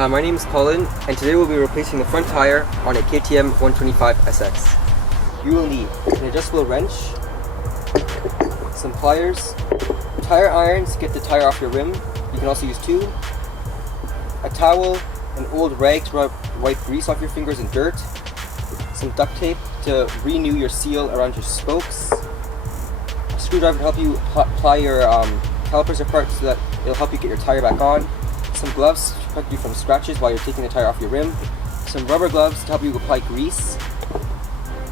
Hi, my name is Colin, and today we'll be replacing the front tire on a KTM 125 SX. You will need an adjustable wrench, some pliers, tire irons to get the tire off your rim. You can also use two, a towel, an old rag to wipe grease off your fingers and dirt, some duct tape to renew your seal around your spokes, a screwdriver to help you ply your calipers apart so that it'll help you get your tire back on, some gloves to protect you from scratches while you're taking the tire off your rim, some rubber gloves to help you apply grease,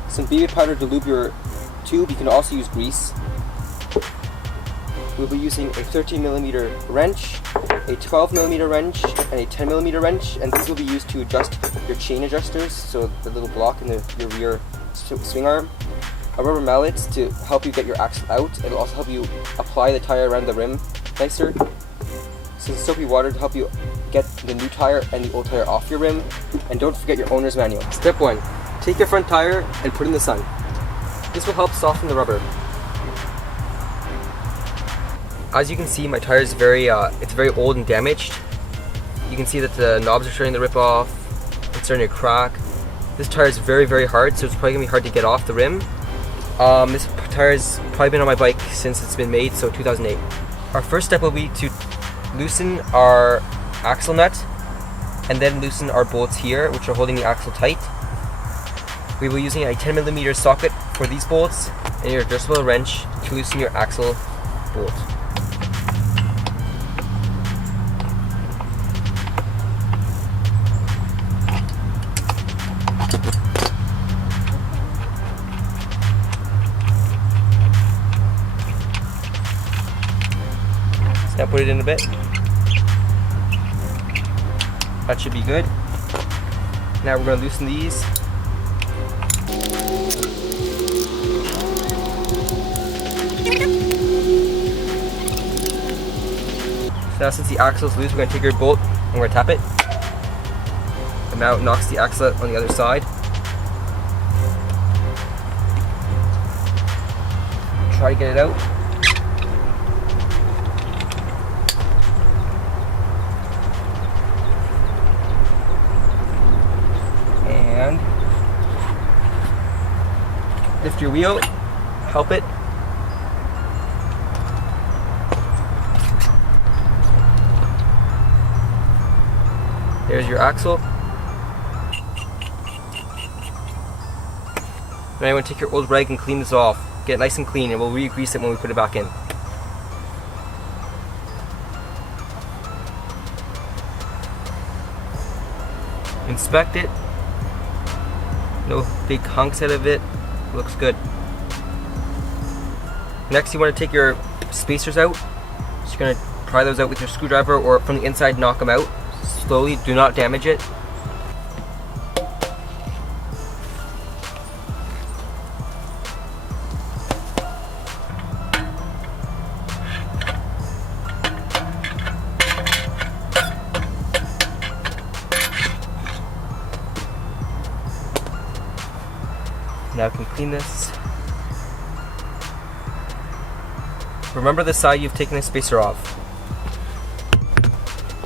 some bead powder to lube your tube. You can also use grease. We'll be using a 13mm wrench, a 12mm wrench, and a 10mm wrench, and these will be used to adjust your chain adjusters, so the little block in your rear swing arm. A rubber mallet to help you get your axle out. It'll also help you apply the tire around the rim nicer. Some soapy water to help you get the new tire and the old tire off your rim. And don't forget your owner's manual. Step 1. Take your front tire and put it in the sun. This will help soften the rubber. As you can see, my tire is very old and damaged. You can see that the knobs are starting to rip off. It's starting to crack. This tire is very, very hard, so it's probably going to be hard to get off the rim. This tire has probably been on my bike since it's been made, so 2008. Our first step will be to loosen our axle nut and then loosen our bolts here, which are holding the axle tight. We will be using a 10mm socket for these bolts and your adjustable wrench to loosen your axle bolt. Now put it in a bit. That should be good. Now we're going to loosen these. So now since the axle is loose, we're going to take your bolt and we're going to tap it. And now it knocks the axle out on the other side. Try to get it out. And lift your wheel, help it. There's your axle. Now you want to take your old rag and clean this off. Get it nice and clean, and we'll re-grease it when we put it back in. Inspect it. No big hunks out of it. Looks good. Next, you want to take your spacers out. So you're going to pry those out with your screwdriver, or from the inside knock them out. Slowly, do not damage it. Now I can clean this. Remember the side you've taken the spacer off.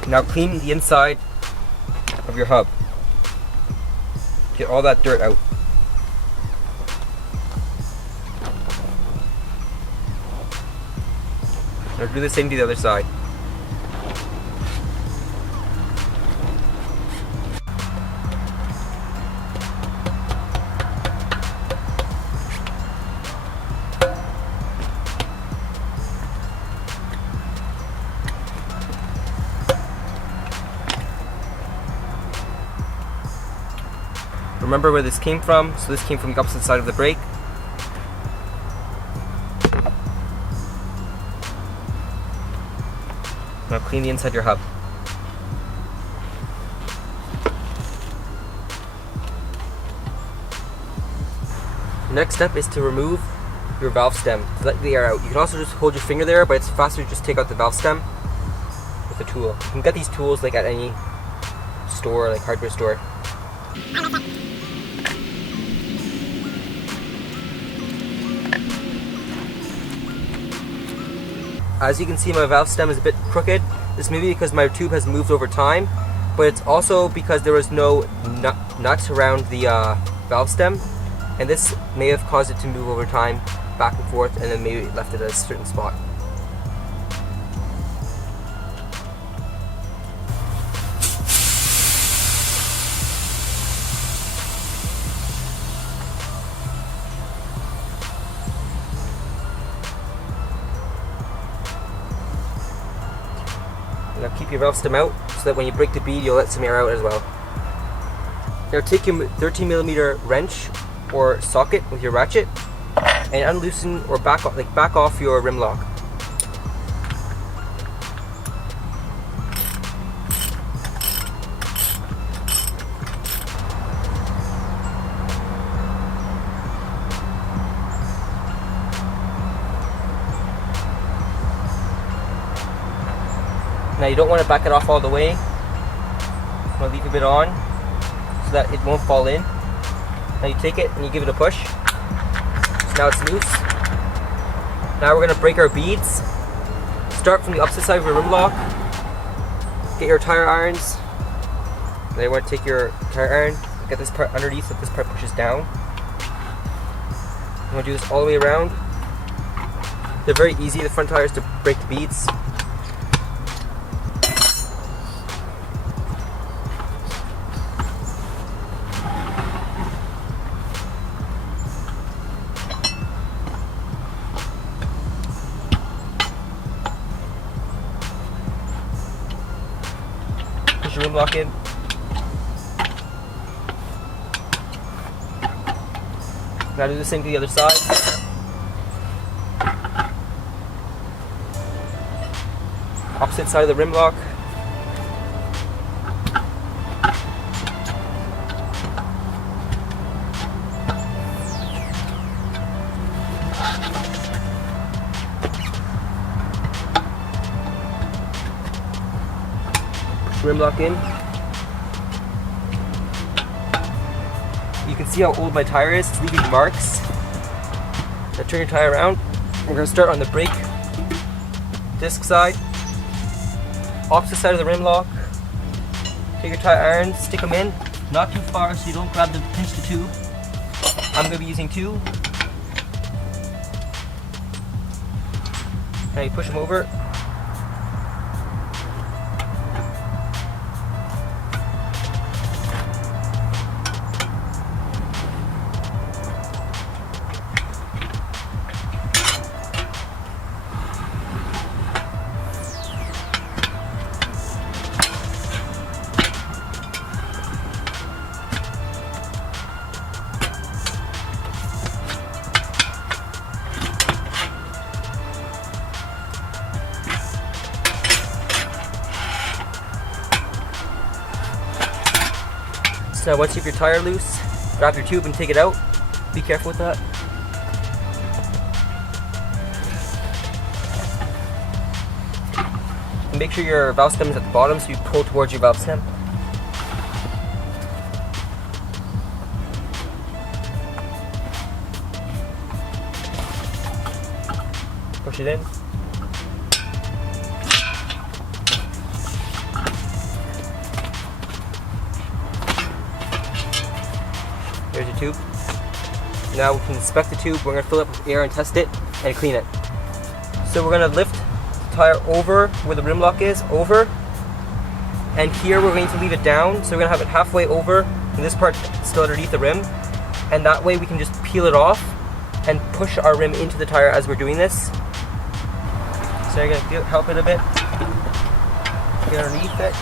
Now clean the inside of your hub. Get all that dirt out. Now do the same to the other side. Remember where this came from, so this came from the opposite side of the brake. Now clean the inside of your hub. The next step is to remove your valve stem to let the air out. You can also just hold your finger there, but it's faster to just take out the valve stem with a tool. You can get these tools like at any store, like hardware store. As you can see, my valve stem is a bit crooked. This may be because my tube has moved over time, but it's also because there was no nut around the valve stem, and this may have caused it to move over time, back and forth, and then maybe left it at a certain spot. Now keep your valve stem out so that when you break the bead, you'll let some air out as well. Now take your 13mm wrench or socket with your ratchet and unloosen or back off your rim lock. Now you don't want to back it off all the way. You want to leave a bit on so that it won't fall in. Now you take it and you give it a push. So now it's loose. Now we're going to break our beads. Start from the opposite side of your rim lock. Get your tire irons. Now you want to take your tire iron, get this part underneath so this part pushes down. You want to do this all the way around. They're very easy, the front tires, to break the beads. Push your rim lock in. Now do the same to the other side. Opposite side of the rim lock. Push rim lock in. You can see how old my tire is, it's leaving marks. Now turn your tire around. We're going to start on the brake disc side. Opposite side of the rim lock. Take your tire irons, stick them in. Not too far so you don't grab the pinch the tube. I'm going to be using 2. Now you push them over. So now once you have your tire loose, grab your tube and take it out. Be careful with that. And make sure your valve stem is at the bottom so you pull towards your valve stem. Push it in. There's your tube. Now we can inspect the tube. We're going to fill it with air and test it and clean it. So we're going to lift the tire over where the rim lock is, over. And here we're going to leave it down. So we're going to have it halfway over and this part still underneath the rim. And that way we can just peel it off and push our rim into the tire as we're doing this. So you're going to help it a bit. Get underneath it.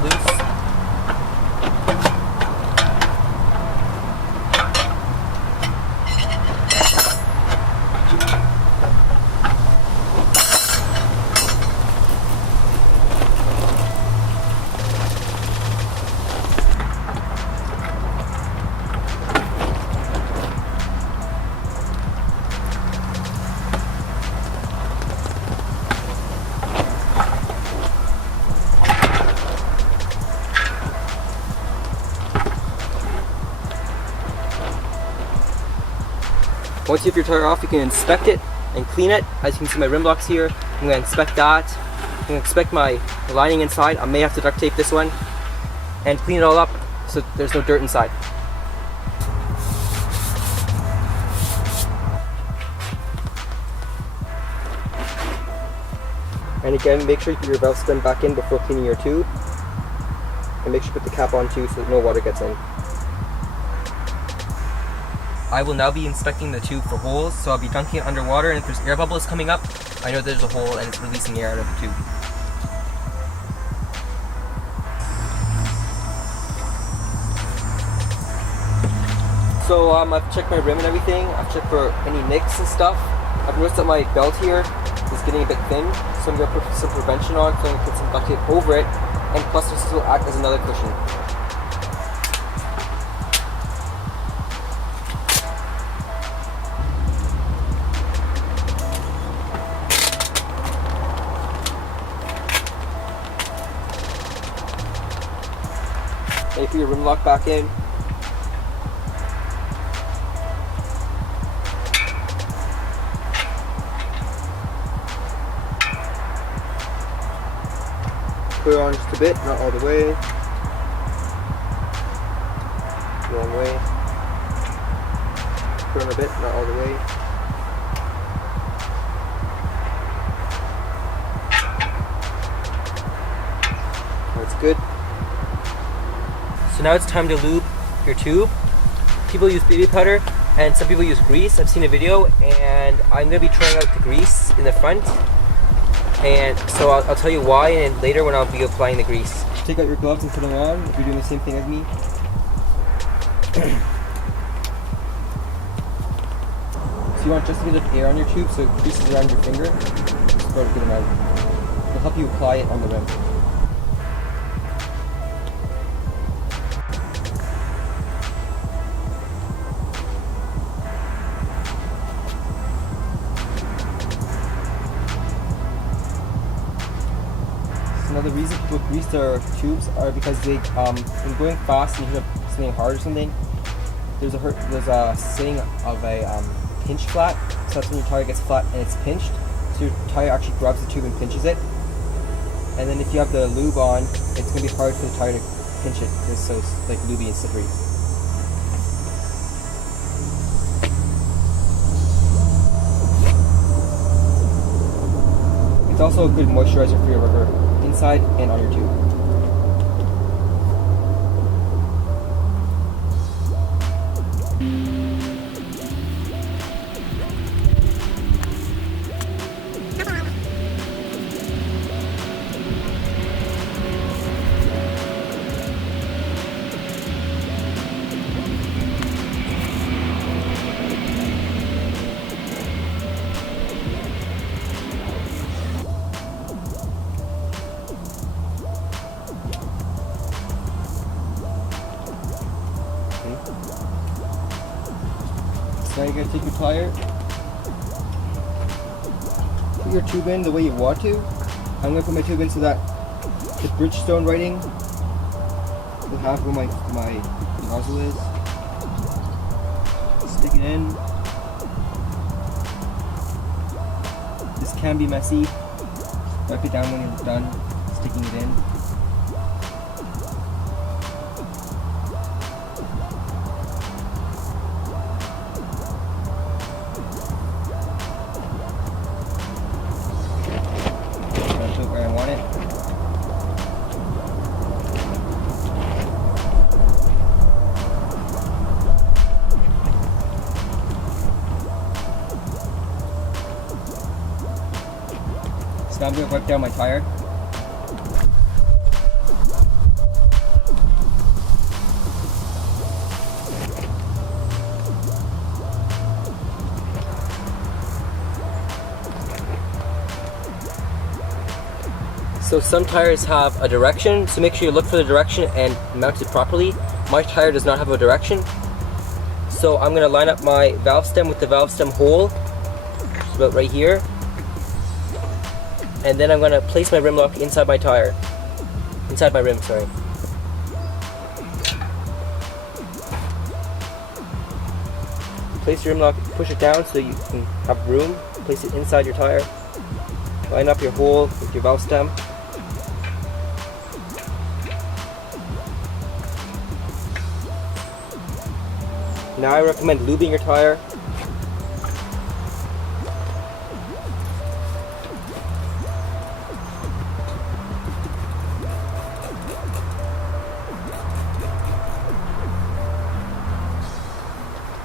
it's loose. Once you have your tire off, you can inspect it and clean it. As you can see my rim blocks here, I'm going to inspect that. I'm going to inspect my lining inside. I may have to duct tape this one and clean it all up so there's no dirt inside. And again, make sure you put your valve stem back in before cleaning your tube. And make sure you put the cap on too so no water gets in. I will now be inspecting the tube for holes, so I'll be dunking it underwater, and if there's air bubbles coming up, I know there's a hole and it's releasing air out of the tube. So I've checked my rim and everything. I've checked for any nicks and stuff. I've noticed that my belt here is getting a bit thin, so I'm going to put some prevention on, so I'm going to put some duct tape over it, and plus this will act as another cushion. And you put your rim lock back in. Put it on just a bit, not all the way. Wrong way. Put it on a bit, not all the way. That's good. So now it's time to lube your tube. People use baby powder and some people use grease. I've seen a video and I'm going to be trying out the grease in the front. And so I'll tell you why and later when I'll be applying the grease. Take out your gloves and put them on if you're doing the same thing as me. So you want just a bit of air on your tube so it greases around your finger. Just go to get them out. It'll help you apply it on the rim. Another reason people grease their tubes are because they, when going fast and you hit something hard or something, there's a saying of a pinch flat. So that's when your tire gets flat and it's pinched. So your tire actually grabs the tube and pinches it. And then if you have the lube on, it's going to be hard for the tire to pinch it because so it's like lubey and slippery. It's also a good moisturizer for your rubber inside and on your tube. Now you're going to take your tire, put your tube in the way you want to. I'm going to put my tube in so that the Bridgestone writing will have where my nozzle is. Stick it in. This can be messy. Wipe it down when you're done sticking it in. Where I want it. So now I'm going to wipe down my tire. So some tires have a direction, so make sure you look for the direction and mount it properly. My tire does not have a direction. So I'm going to line up my valve stem with the valve stem hole, just about right here. And then I'm going to place my rim lock inside my tire. Inside my rim, sorry. Place your rim lock, push it down so you can have room. Place it inside your tire. Line up your hole with your valve stem. Now I recommend lubing your tire.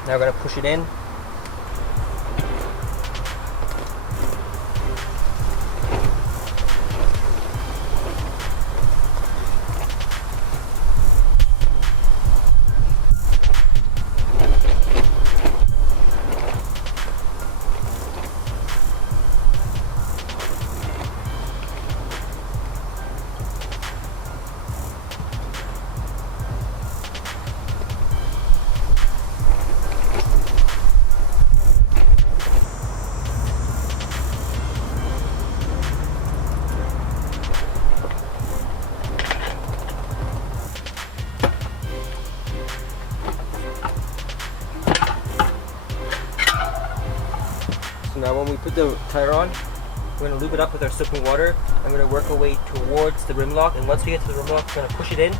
Now we're going to push it in. Now when we put the tire on, we're going to lube it up with our soaping water. I'm going to work our way towards the rim lock, and once we get to the rim lock, we're going to push it in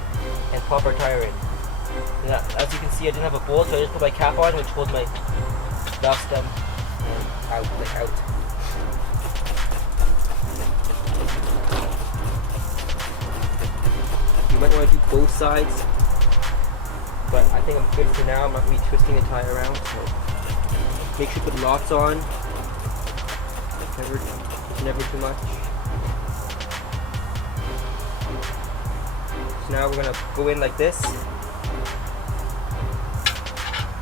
and pop our tire in. Now, as you can see, I didn't have a bolt, so I just put my cap on, which holds my valve stem out. You might want to do both sides, but I think I'm good for now. I'm not going to be twisting the tire around, so make sure you put lots on. Never too much. So now we're going to go in like this.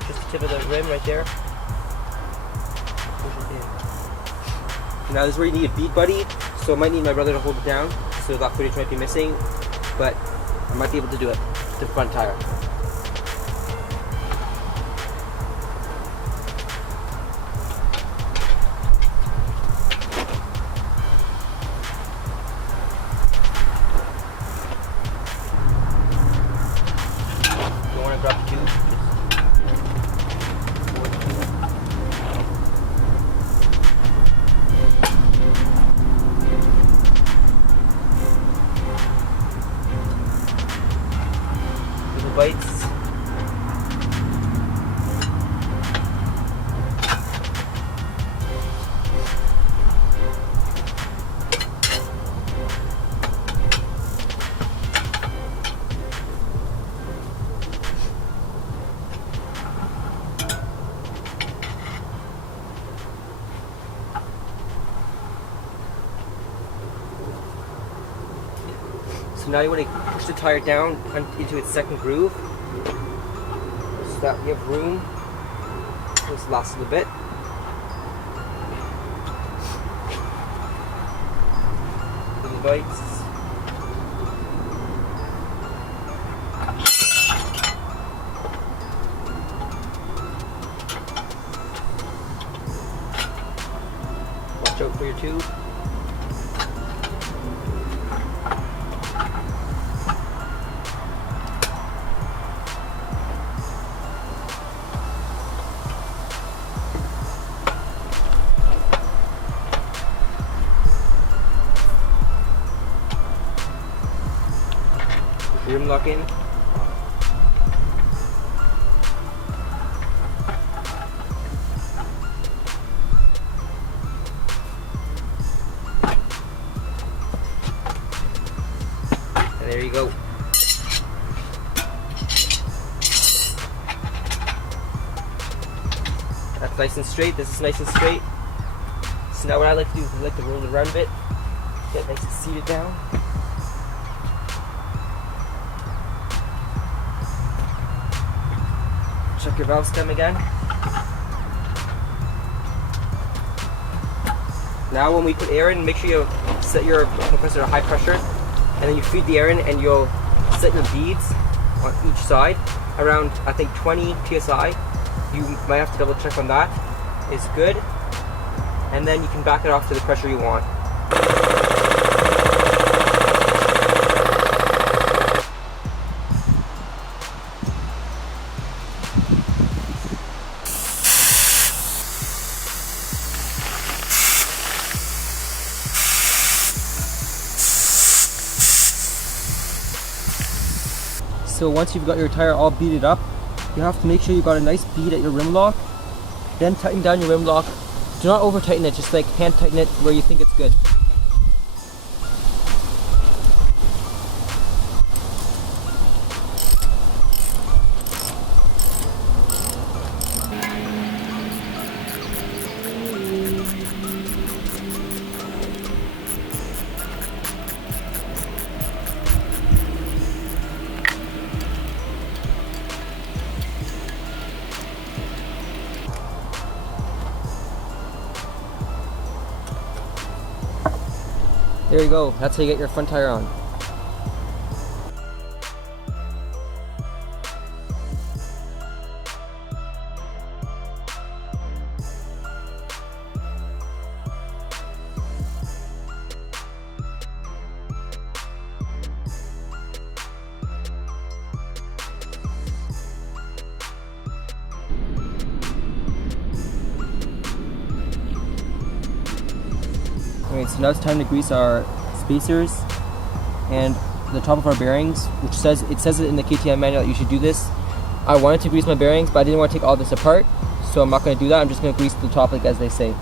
Just the tip of the rim right there. Push it in. Now this is where you need a bead buddy, so I might need my brother to hold it down, so that footage might be missing, but I might be able to do it with the front tire. Grab the tube. Little bites. So now you want to push the tire down into its second groove, so that you have room. This lasts a little bit. Little bites. Watch out for your tube. Rim lock in. And there you go. That's nice and straight. This is nice and straight. So now what I like to do is I like to roll it around a bit. Get nice and seated down. Check your valve stem again. Now when we put air in, make sure you set your compressor to high pressure, and then you feed the air in, and you'll set your beads on each side around, I think, 20 psi. You might have to double check on that. It's good. And then you can back it off to the pressure you want. So once you've got your tire all beaded up, you have to make sure you've got a nice bead at your rim lock. Then tighten down your rim lock. Do not over tighten it, just like hand tighten it where you think it's good. There you go, that's how you get your front tire on. Alright, so now it's time to grease our spacers and the top of our bearings, which says it in the KTM manual that you should do this. I wanted to grease my bearings, but I didn't want to take all this apart, so I'm not going to do that. I'm just going to grease the top like as they say.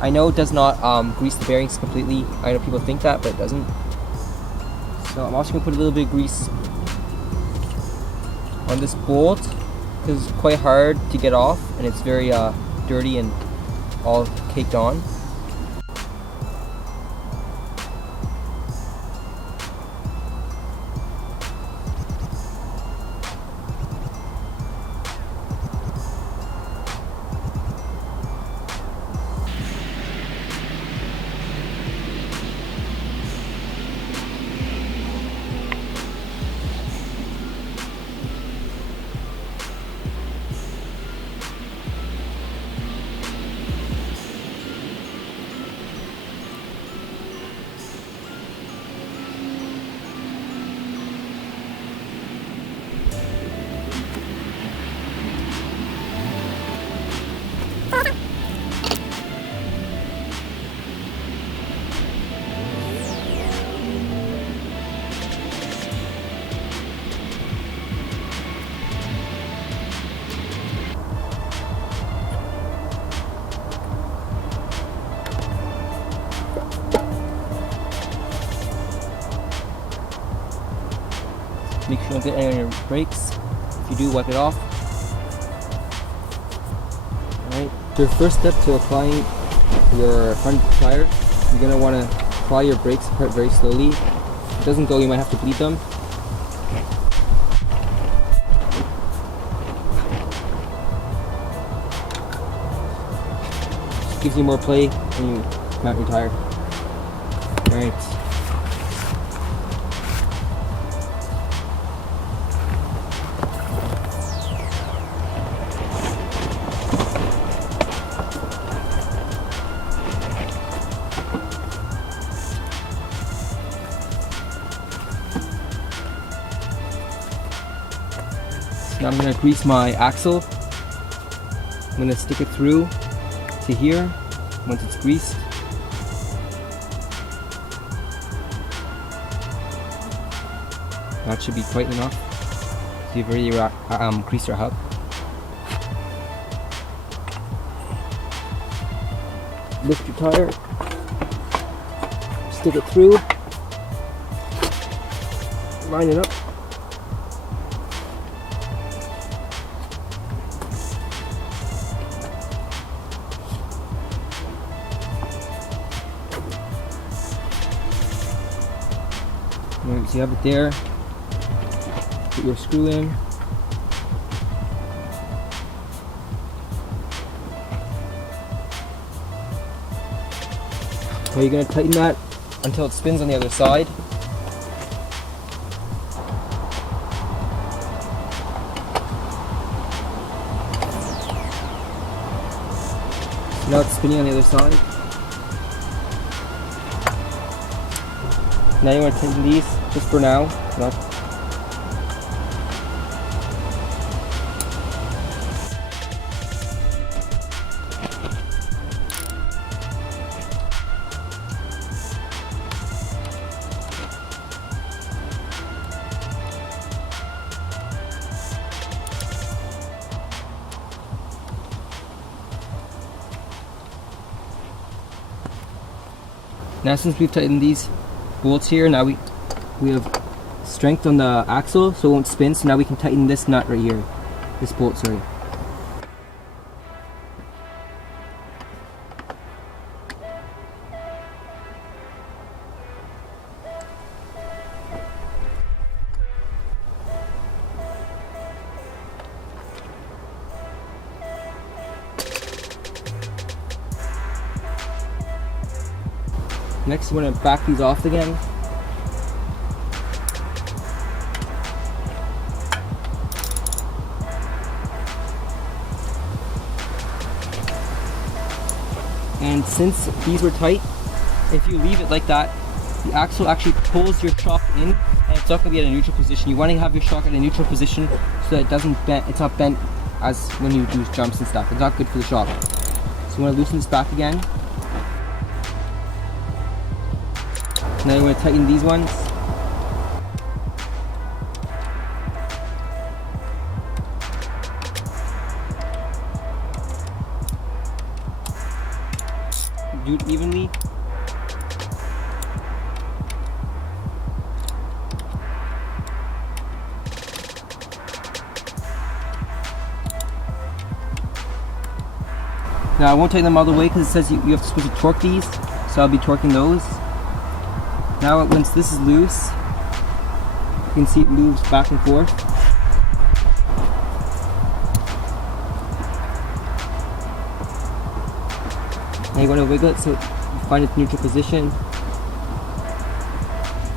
I know it does not grease the bearings completely. I know people think that, but it doesn't. So I'm also going to put a little bit of grease on this bolt because it's quite hard to get off and it's very dirty and all caked on. Make sure you don't get any on your brakes. If you do, wipe it off. Alright, your first step to applying your front tire, you're going to want to apply your brakes apart very slowly. If it doesn't go, you might have to bleed them. Just gives you more play when you mount your tire. Alright. Now I'm going to grease my axle. I'm going to stick it through to here once it's greased. That should be quite enough. So you've already greased your hub. Lift your tire, stick it through, line it up. So you have it there, put your screw in. Now you're going to tighten that until it spins on the other side. Now it's spinning on the other side. Now you want to tighten these just for now. Now since we've tightened these bolts here, now we have strength on the axle so it won't spin, so now we can tighten this nut right here. This bolt, sorry. Next, you want to back these off again. And since these were tight, if you leave it like that, the axle actually pulls your shock in, and it's not going to be at a neutral position. You want to have your shock at a neutral position so that it doesn't bend. It's not bent as when you do jumps and stuff. It's not good for the shock. So you want to loosen this back again. Now you want to tighten these ones. Do it evenly. Now I won't tighten them all the way because it says you have to supposed to torque these, so I'll be torquing those. Now once this is loose, you can see it moves back and forth. Now you want to wiggle it so you find its neutral position.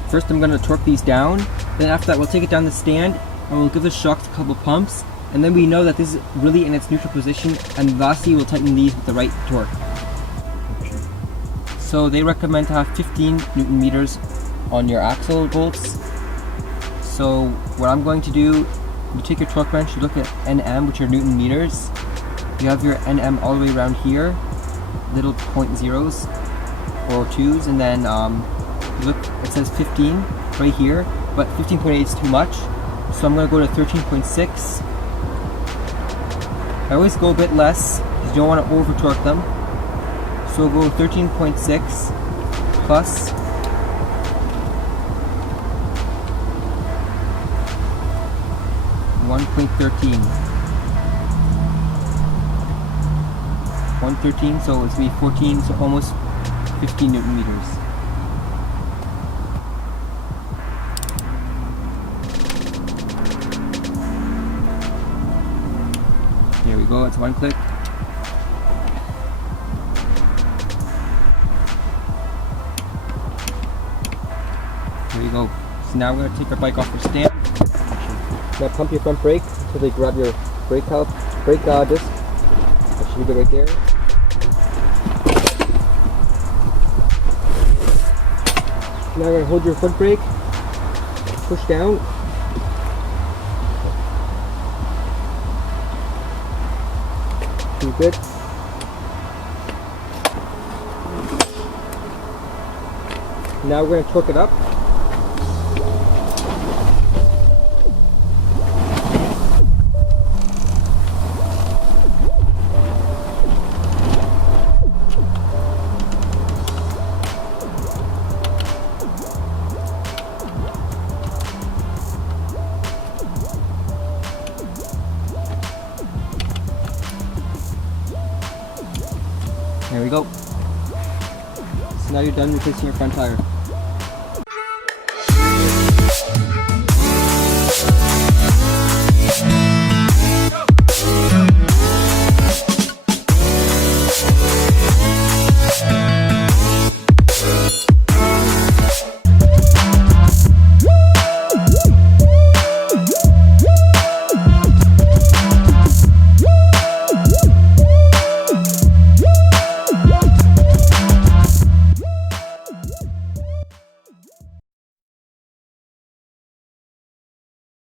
First I'm going to torque these down, then after that we'll take it down the stand and we'll give the shocks a couple pumps, and then we know that this is really in its neutral position, and lastly we'll tighten these with the right torque. So they recommend to have 15 Newton meters on your axle bolts. So what I'm going to do, you take your torque wrench, you look at NM, which are Newton meters. You have your NM all the way around here, little point zeros or twos, and then look, it says 15 right here, but 15.8 is too much. So I'm going to go to 13.6. I always go a bit less because you don't want to over torque them. So we'll go 13.6 plus 1.13. 113, so it's going to be 14, so almost 15 Newton meters. Here we go, it's one click. There you go. So now we're going to take our bike off the stand. Now pump your front brake until they grab your brake disc. That should be right there. Now we're going to hold your foot brake, push down. Pretty good. Now we're going to torque it up. There we go. So now you're done replacing your front tire.